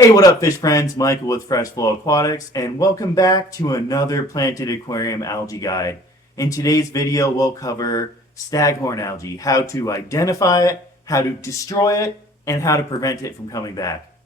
Hey, what up, fish friends? Michael with Fresh Flow Aquatics, and welcome back to another planted aquarium algae guide. In today's video, we'll cover staghorn algae, how to identify it, how to destroy it, and how to prevent it from coming back.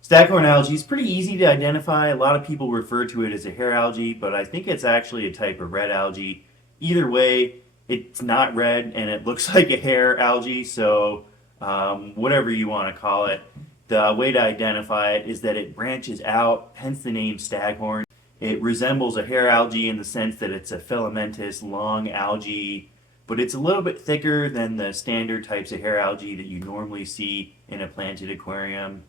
Staghorn algae is pretty easy to identify. A lot of people refer to it as a hair algae, but I think it's actually a type of red algae. Either way, it's not red and it looks like a hair algae, so whatever you want to call it. The way to identify it is that it branches out, hence the name staghorn. It resembles a hair algae in the sense that it's a filamentous, long algae, but it's a little bit thicker than the standard types of hair algae that you normally see in a planted aquarium.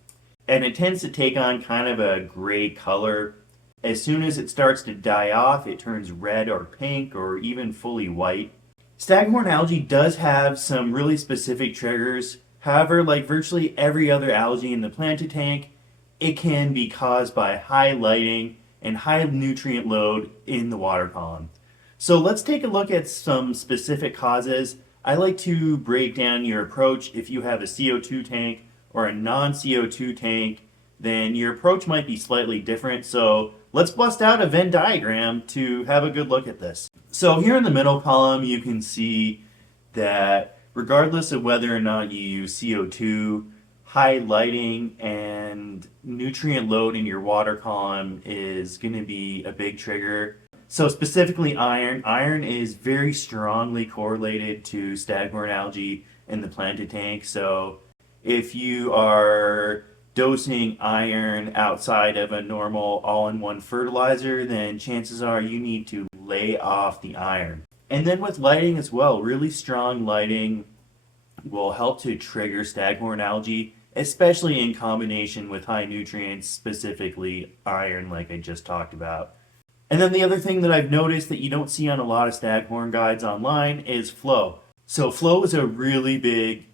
And it tends to take on kind of a gray color. As soon as it starts to die off, it turns red or pink or even fully white. Staghorn algae does have some really specific triggers. However, like virtually every other algae in the planted tank, it can be caused by high lighting and high nutrient load in the water column. So let's take a look at some specific causes. I like to break down your approach. If you have a CO2 tank or a non-CO2 tank, then your approach might be slightly different. So let's bust out a Venn diagram to have a good look at this. So here in the middle column, you can see that regardless of whether or not you use CO2, high lighting and nutrient load in your water column is going to be a big trigger. So specifically iron. Iron is very strongly correlated to staghorn algae in the planted tank. So if you are dosing iron outside of a normal all-in-one fertilizer, then chances are you need to lay off the iron. And then with lighting as well, really strong lighting will help to trigger staghorn algae, especially in combination with high nutrients, specifically iron like I just talked about. And then the other thing that I've noticed that you don't see on a lot of staghorn guides online is flow. So flow is a really big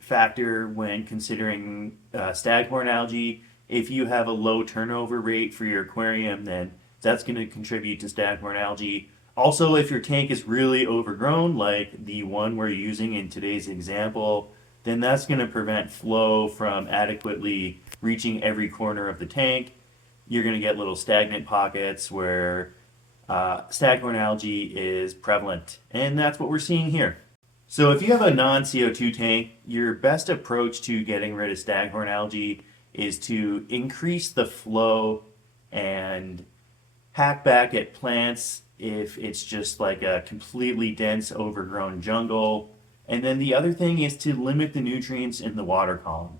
factor when considering staghorn algae. If you have a low turnover rate for your aquarium, then that's going to contribute to staghorn algae. Also, if your tank is really overgrown, like the one we're using in today's example, then that's going to prevent flow from adequately reaching every corner of the tank. You're going to get little stagnant pockets where staghorn algae is prevalent, and that's what we're seeing here. So if you have a non-CO2 tank, your best approach to getting rid of staghorn algae is to increase the flow and hack back at plants if it's just like a completely dense overgrown jungle. And then the other thing is to limit the nutrients in the water column.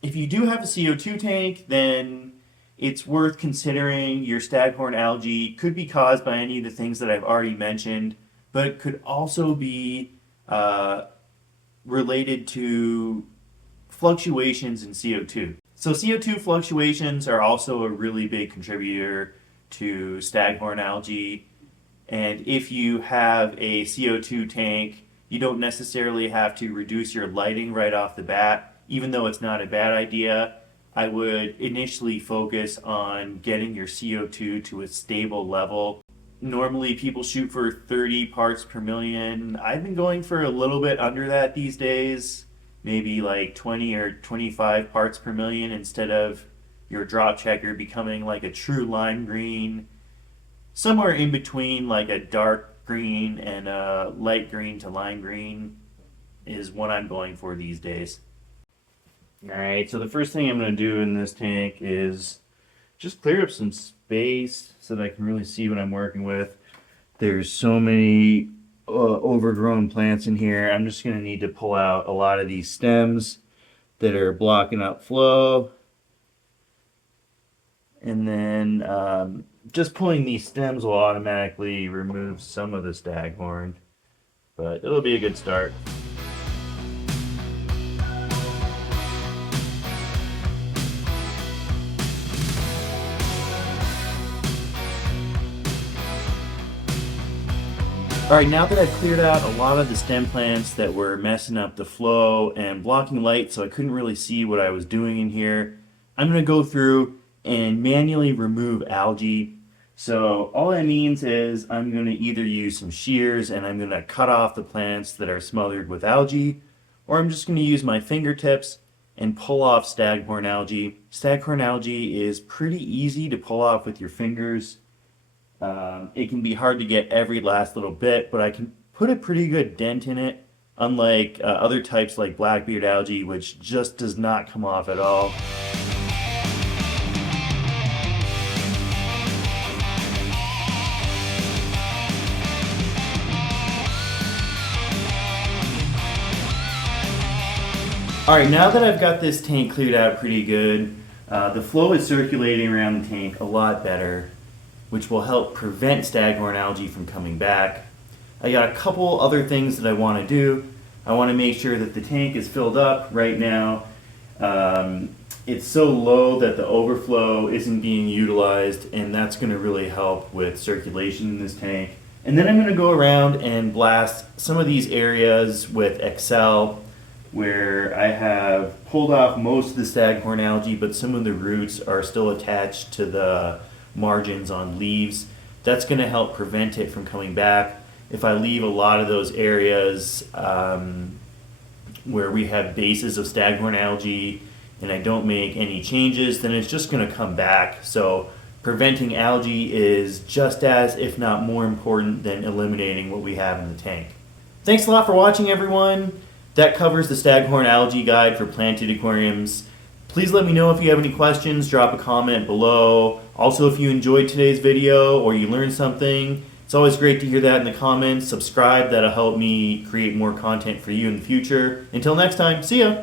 If you do have a CO2 tank, then it's worth considering your staghorn algae could be caused by any of the things that I've already mentioned, but it could also be related to fluctuations in CO2. So CO2 fluctuations are also a really big contributor to staghorn algae. And if you have a CO2 tank, you don't necessarily have to reduce your lighting right off the bat. Even though it's not a bad idea, I would initially focus on getting your CO2 to a stable level. Normally people shoot for 30 parts per million. I've been going for a little bit under that these days, maybe like 20 or 25 parts per million instead of your drop checker becoming like a true lime green. Somewhere in between like a dark green and a light green to lime green is what I'm going for these days. Alright, so the first thing I'm going to do in this tank is just clear up some space so that I can really see what I'm working with. There's so many overgrown plants in here. I'm just going to need to pull out a lot of these stems that are blocking up flow. And then just pulling these stems will automatically remove some of the staghorn, but it'll be a good start. Alright, now that I've cleared out a lot of the stem plants that were messing up the flow and blocking light so I couldn't really see what I was doing in here, I'm going to go through and manually remove algae. So all that means is I'm going to either use some shears and I'm going to cut off the plants that are smothered with algae, or I'm just going to use my fingertips and pull off staghorn algae. Staghorn algae is pretty easy to pull off with your fingers. It can be hard to get every last little bit, but I can put a pretty good dent in it, unlike other types like blackbeard algae, which just does not come off at all. Alright, now that I've got this tank cleared out pretty good, the flow is circulating around the tank a lot better, which will help prevent staghorn algae from coming back. I got a couple other things that I want to do. I want to make sure that the tank is filled up right now. It's so low that the overflow isn't being utilized, and that's going to really help with circulation in this tank. And then I'm going to go around and blast some of these areas with Excel, where I have pulled off most of the staghorn algae, but some of the roots are still attached to the margins on leaves. That's going to help prevent it from coming back. If I leave a lot of those areas where we have bases of staghorn algae and I don't make any changes, then it's just going to come back. So preventing algae is just as, if not more important than eliminating what we have in the tank. Thanks a lot for watching, everyone. That covers the staghorn algae guide for planted aquariums. Please let me know if you have any questions, drop a comment below. Also, if you enjoyed today's video or you learned something, it's always great to hear that in the comments. Subscribe, that'll help me create more content for you in the future. Until next time, see ya!